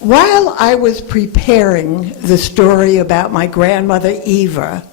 While I was preparing the story about my grandmother Eva,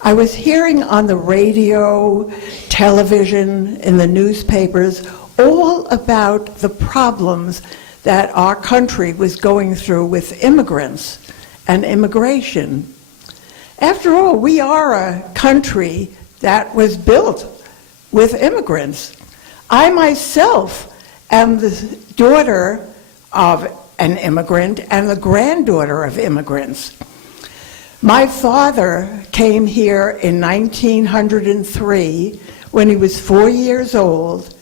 I was hearing on the radio, television, in the newspapers, all about the problems that our country was going through with immigrants and immigration. After all, we are a country that was built with immigrants. I myself am the daughter of an immigrant and the granddaughter of immigrants. My father came here in 1903 when he was 4 years old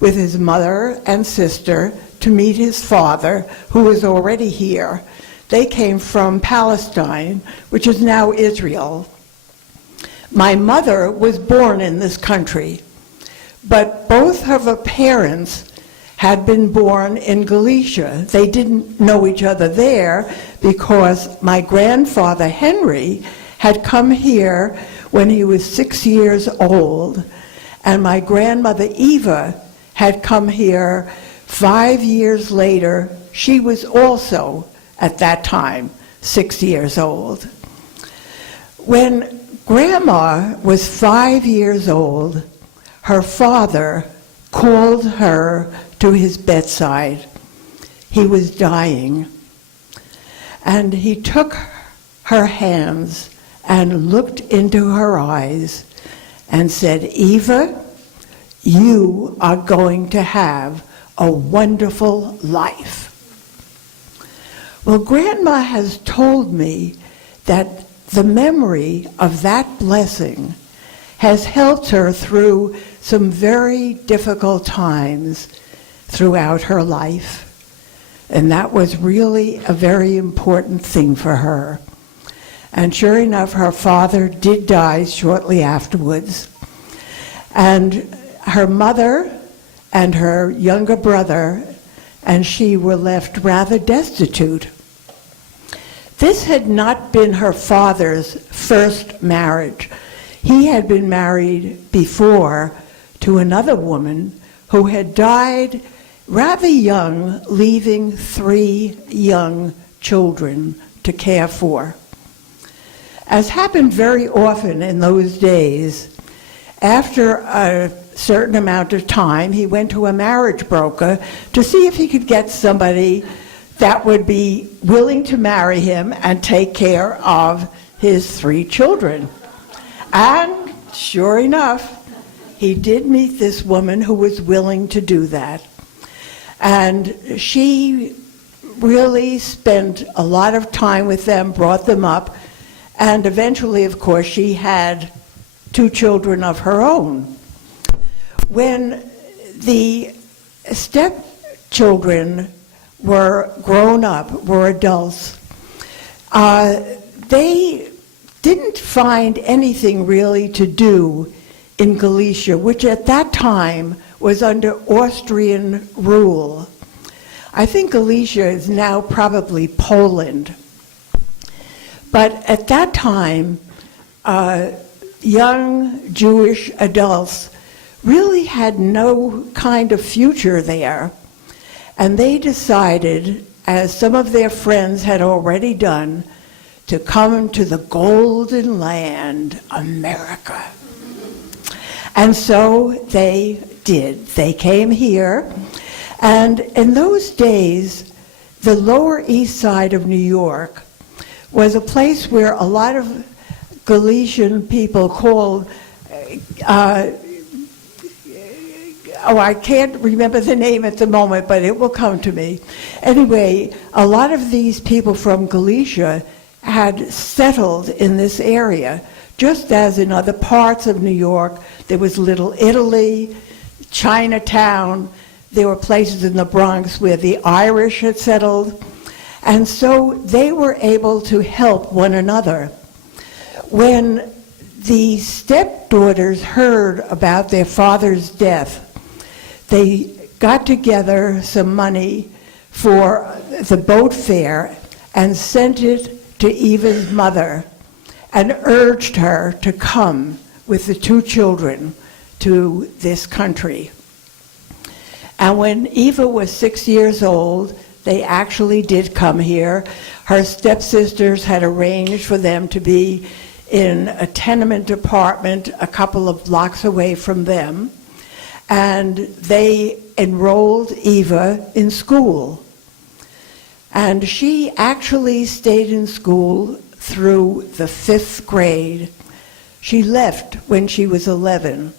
with his mother and sister to meet his father, who was already here. They came from Palestine, which is now Israel. My mother was born in this country, but both of her parents had been born in Galicia. They didn't know each other there because my grandfather, Henry, had come here when he was 6 years old, and my grandmother, Eva, had come here 5 years later. She was also, at that time, 6 years old. When Grandma was 5 years old, her father called her to his bedside. He was dying. And he took her hands and looked into her eyes and said, "Eva, you are going to have a wonderful life." Well, Grandma has told me that the memory of that blessing has helped her through some very difficult times throughout her life. And that was really a very important thing for her. And sure enough, her father did die shortly afterwards. And her mother and her younger brother and she were left rather destitute. This had not been her father's first marriage. He had been married before to another woman who had died rather young, leaving 3 young children to care for. As happened very often in those days, after a certain amount of time, he went to a marriage broker to see if he could get somebody that would be willing to marry him and take care of his 3 children. And sure enough, he did meet this woman who was willing to do that. And she really spent a lot of time with them, brought them up, and eventually, of course, she had 2 children of her own. When the stepchildren were grown up, were adults, they didn't find anything really to do in Galicia, which at that time was under Austrian rule. I think Galicia is now probably Poland. But at that time, young Jewish adults really had no kind of future there. And they decided, as some of their friends had already done, to come to the golden land, America. And so they did. They came here. And in those days, the Lower East Side of New York was a place where a lot of Galician people called, I can't remember the name at the moment, but it will come to me. Anyway, a lot of these people from Galicia had settled in this area, just as in other parts of New York. There was Little Italy, Chinatown. There were places in the Bronx where the Irish had settled. And so they were able to help one another. When the stepdaughters heard about their father's death, they got together some money for the boat fare and sent it to Eva's mother and urged her to come with the 2 children to this country. And when Eva was 6 years old, They actually did come here. Her stepsisters had arranged for them to be in a tenement apartment a couple of blocks away from them, and they enrolled Eva in school. And she actually stayed in school through the 5th grade. She left when she was 11.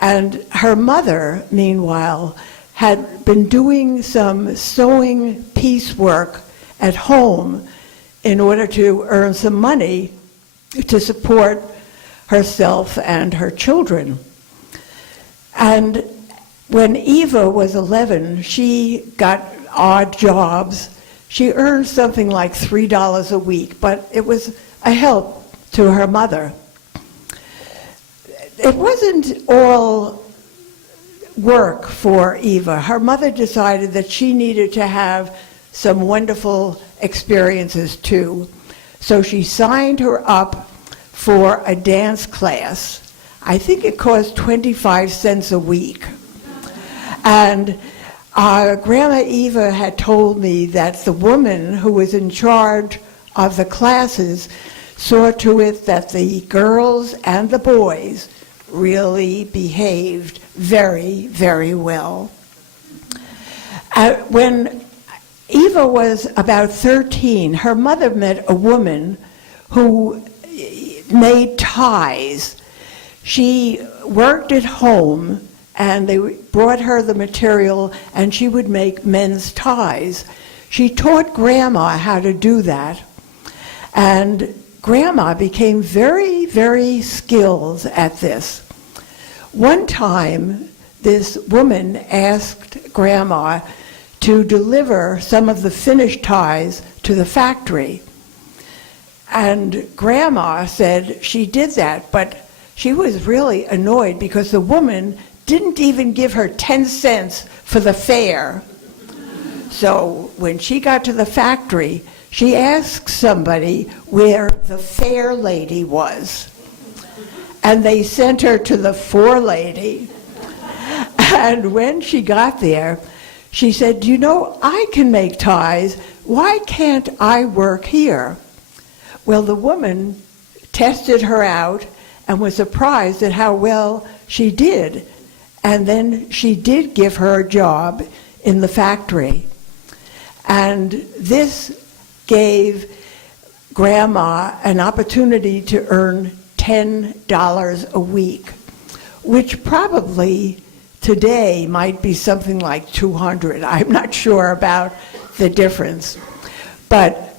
And her mother, meanwhile, had been doing some sewing piecework at home in order to earn some money to support herself and her children. And when Eva was 11, she got odd jobs. She earned something like $3 a week, but it was a help to her mother. It wasn't all work for Eva. Her mother decided that she needed to have some wonderful experiences too. So she signed her up for a dance class. I think it cost 25 cents a week. And Grandma Eva had told me that the woman who was in charge of the classes saw to it that the girls and the boys really behaved very, very well. When Eva was about 13, her mother met a woman who made ties. She worked at home, and they brought her the material, and she would make men's ties. She taught Grandma how to do that, and Grandma became very, very skilled at this. One time, this woman asked Grandma to deliver some of the finished ties to the factory. And Grandma said she did that, but she was really annoyed because the woman didn't even give her 10 cents for the fare. So when she got to the factory, she asked somebody where the fair lady was. And they sent her to the forelady. And when she got there, she said, "You know, I can make ties. Why can't I work here?" Well, the woman tested her out and was surprised at how well she did. And then she did give her a job in the factory. And this gave Grandma an opportunity to earn $10 a week, which probably today might be something like $200. I'm not sure about the difference. But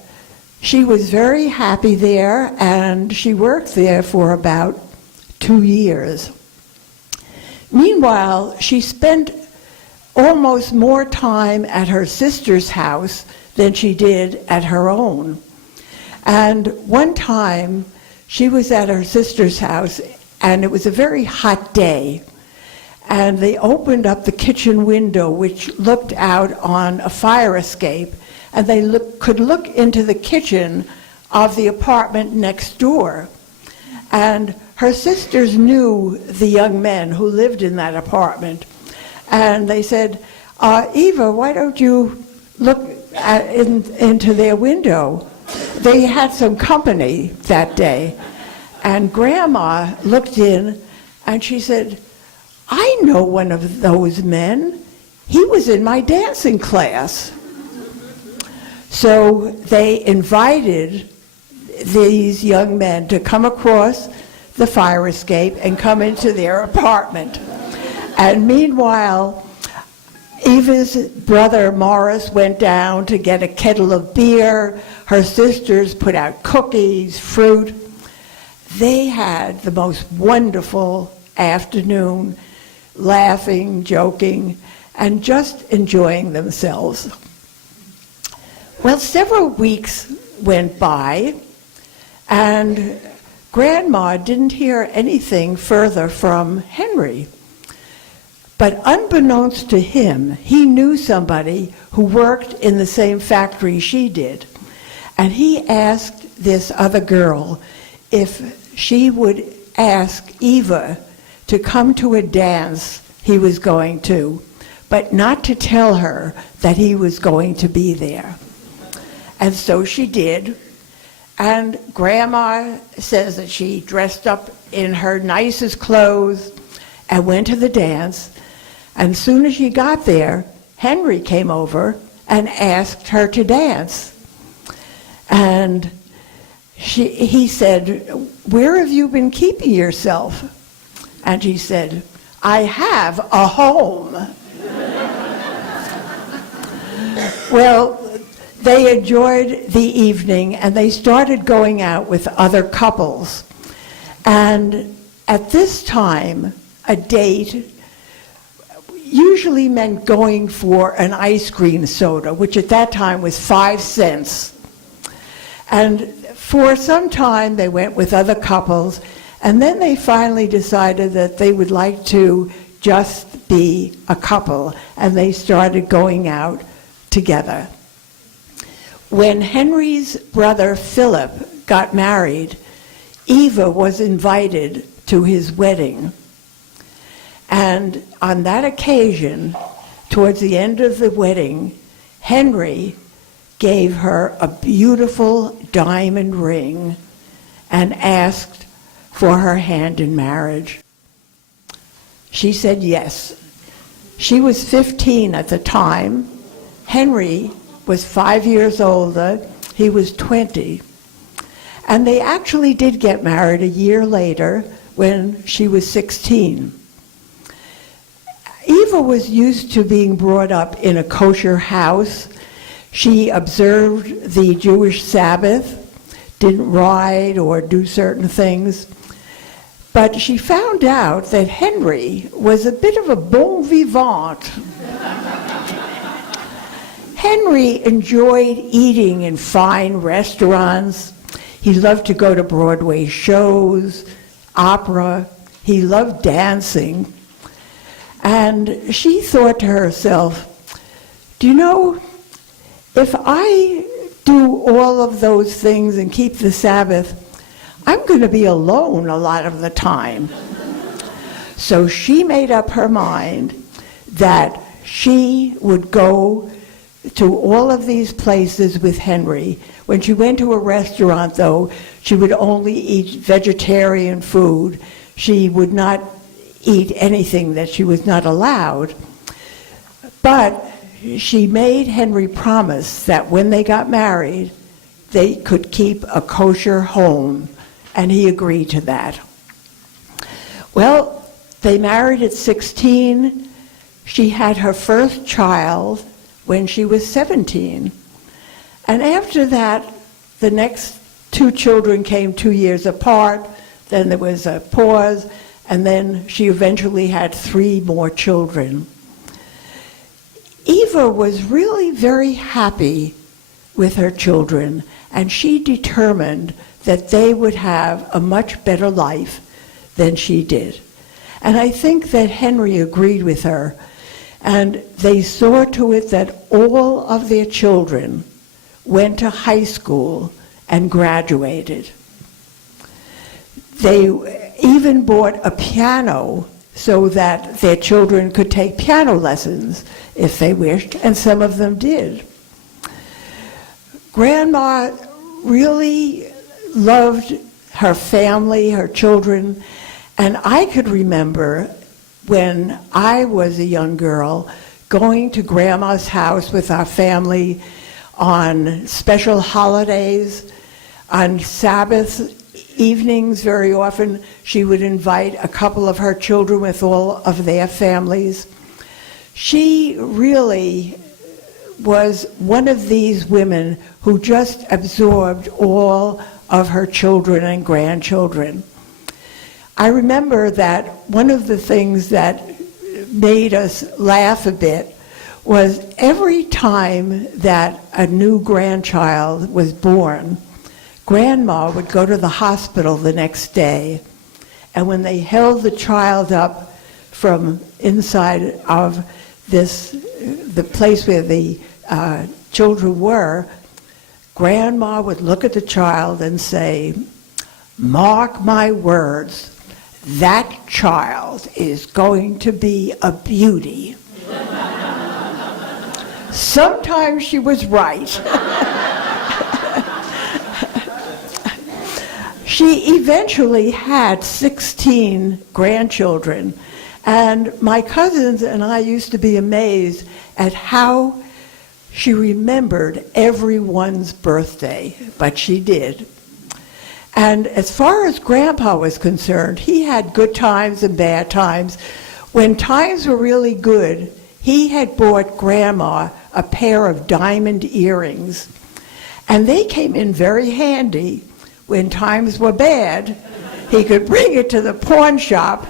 she was very happy there, and she worked there for about 2 years. Meanwhile, she spent almost more time at her sister's house than she did at her own. And one time, she was at her sister's house, and it was a very hot day. And they opened up the kitchen window, which looked out on a fire escape, and they could look into the kitchen of the apartment next door. And her sisters knew the young men who lived in that apartment. And they said, "Eva, why don't you look into their window?" They had some company that day. And Grandma looked in, and she said, "I know one of those men. He was in my dancing class." So they invited these young men to come across the fire escape and come into their apartment. And meanwhile, Eva's brother Morris went down to get a kettle of beer. Her sisters put out cookies, fruit. They had the most wonderful afternoon, laughing, joking, and just enjoying themselves. Well, several weeks went by, and Grandma didn't hear anything further from Henry. But unbeknownst to him, he knew somebody who worked in the same factory she did. And he asked this other girl if she would ask Eva to come to a dance he was going to, but not to tell her that he was going to be there. And so she did. And Grandma says that she dressed up in her nicest clothes and went to the dance. And as soon as she got there, Henry came over and asked her to dance. And he said, "Where have you been keeping yourself?" And she said, "I have a home." Well, they enjoyed the evening and they started going out with other couples. And at this time, a date usually meant going for an ice cream soda, which at that time was 5 cents. And for some time they went with other couples, and then they finally decided that they would like to just be a couple, and they started going out together. When Henry's brother Philip got married, Eva was invited to his wedding. And on that occasion, towards the end of the wedding, Henry gave her a beautiful diamond ring and asked for her hand in marriage. She said yes. She was 15 at the time. Henry was 5 years older. He was 20. And they actually did get married a year later when she was 16. Eva was used to being brought up in a kosher house. She observed the Jewish Sabbath, didn't ride or do certain things. But she found out that Henry was a bit of a bon vivant. Henry enjoyed eating in fine restaurants. He loved to go to Broadway shows, opera. He loved dancing. And she thought to herself, do you know, if I do all of those things and keep the Sabbath, I'm going to be alone a lot of the time. So she made up her mind that she would go to all of these places with Henry. When she went to a restaurant, though, she would only eat vegetarian food. She would not eat anything that she was not allowed. But she made Henry promise that when they got married, they could keep a kosher home, and he agreed to that. Well, they married at 16. She had her first child when she was 17. And after that, the next 2 children came 2 years apart. Then there was a pause, and then she eventually had 3 more children. Eva was really very happy with her children, and she determined that they would have a much better life than she did. And I think that Henry agreed with her, and they saw to it that all of their children went to high school and graduated. They even bought a piano so that their children could take piano lessons if they wished, and some of them did. Grandma really loved her family, her children, and I could remember when I was a young girl going to Grandma's house with our family on special holidays, on Sabbath evenings. Very often she would invite a couple of her children with all of their families. She really was one of these women who just absorbed all of her children and grandchildren. I remember that one of the things that made us laugh a bit was every time that a new grandchild was born, Grandma would go to the hospital the next day, and when they held the child up from inside of the place where the children were, Grandma would look at the child and say, "Mark my words, that child is going to be a beauty." Sometimes she was right. She eventually had 16 grandchildren, and my cousins and I used to be amazed at how she remembered everyone's birthday, but she did. And as far as Grandpa was concerned, he had good times and bad times. When times were really good, he had bought Grandma a pair of diamond earrings, and they came in very handy. When times were bad, he could bring it to the pawn shop,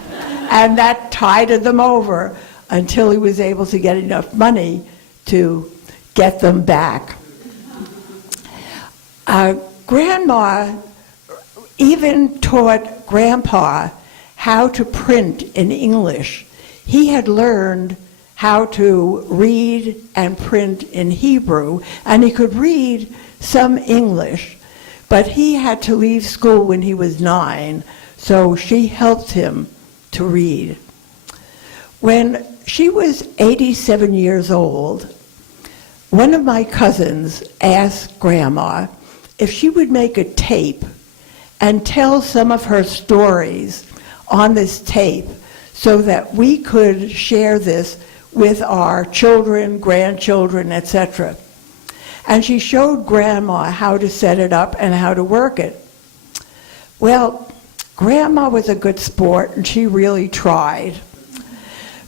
and that tided them over until he was able to get enough money to get them back. Grandma even taught Grandpa how to print in English. He had learned how to read and print in Hebrew, and he could read some English, but he had to leave school when he was 9, so she helped him to read. When she was 87 years old, one of my cousins asked Grandma if she would make a tape and tell some of her stories on this tape so that we could share this with our children, grandchildren, etc. And she showed Grandma how to set it up and how to work it. Well, Grandma was a good sport and she really tried.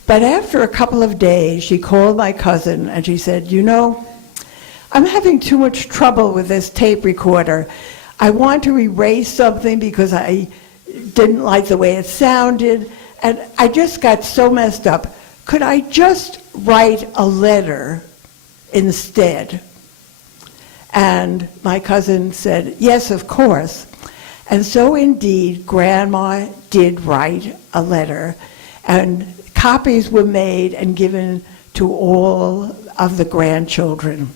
But after a couple of days, she called my cousin and she said, "You know, I'm having too much trouble with this tape recorder. I want to erase something because I didn't like the way it sounded, and I just got so messed up. Could I just write a letter instead?" And my cousin said, "Yes, of course." And so indeed, Grandma did write a letter, and copies were made and given to all of the grandchildren.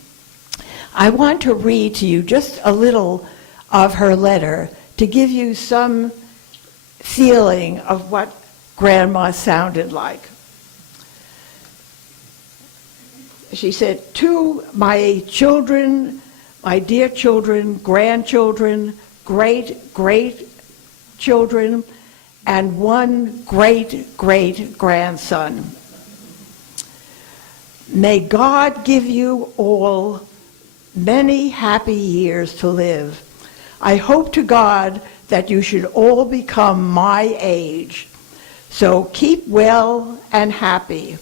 I want to read to you just a little of her letter to give you some feeling of what Grandma sounded like. She said, "To my children, my dear children, grandchildren, great-great-children, and one great-great-grandson. May God give you all many happy years to live. I hope to God that you should all become my age. So keep well and happy."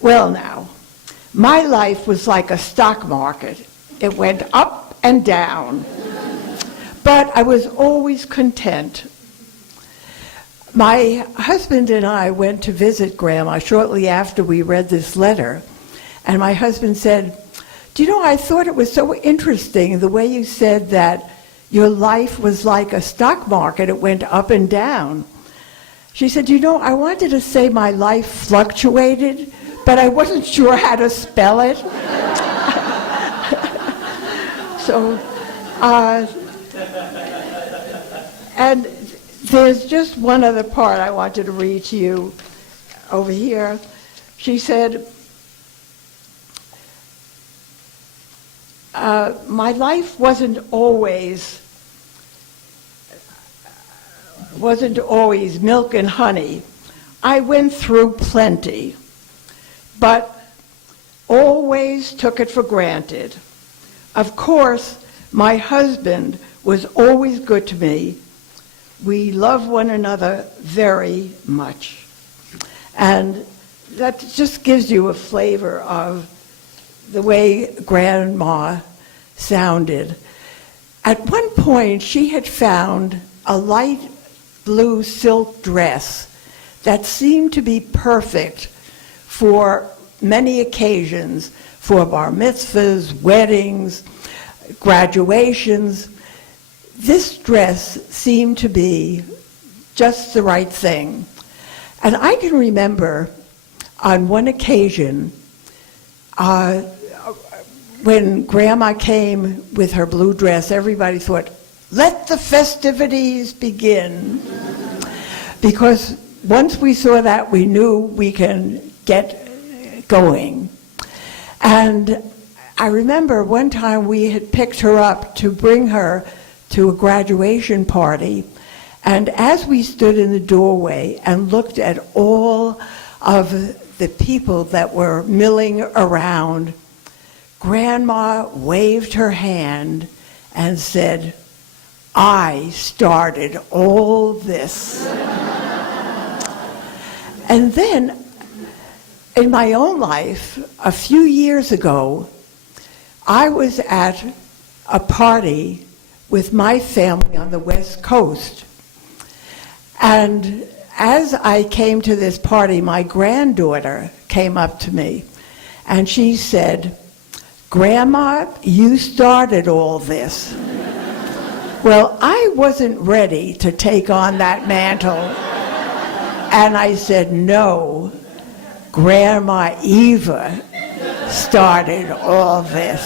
Well now, my life was like a stock market. It went up and down, but I was always content. My husband and I went to visit Grandma shortly after we read this letter, and my husband said, "Do you know, I thought it was so interesting the way you said that your life was like a stock market. It went up and down." She said, "You know, I wanted to say my life fluctuated, but I wasn't sure how to spell it." So, and there's just one other part I wanted to read to you over here. She said, "My life wasn't always milk and honey. I went through plenty, but always took it for granted. Of course, my husband was always good to me. We love one another very much." And that just gives you a flavor of the way Grandma sounded. At one point, she had found a light blue silk dress that seemed to be perfect for many occasions, for bar mitzvahs, weddings, graduations. This dress seemed to be just the right thing. And I can remember on one occasion, when Grandma came with her blue dress, everybody thought, "Let the festivities begin." Because once we saw that, we knew we can get going. And I remember one time we had picked her up to bring her to a graduation party, and as we stood in the doorway and looked at all of the people that were milling around, Grandma waved her hand and said, "I started all this." And then, in my own life, a few years ago, I was at a party with my family on the West Coast. And as I came to this party, my granddaughter came up to me and she said, "Grandma, you started all this." Well, I wasn't ready to take on that mantle. And I said, "No, Grandma Eva started all this."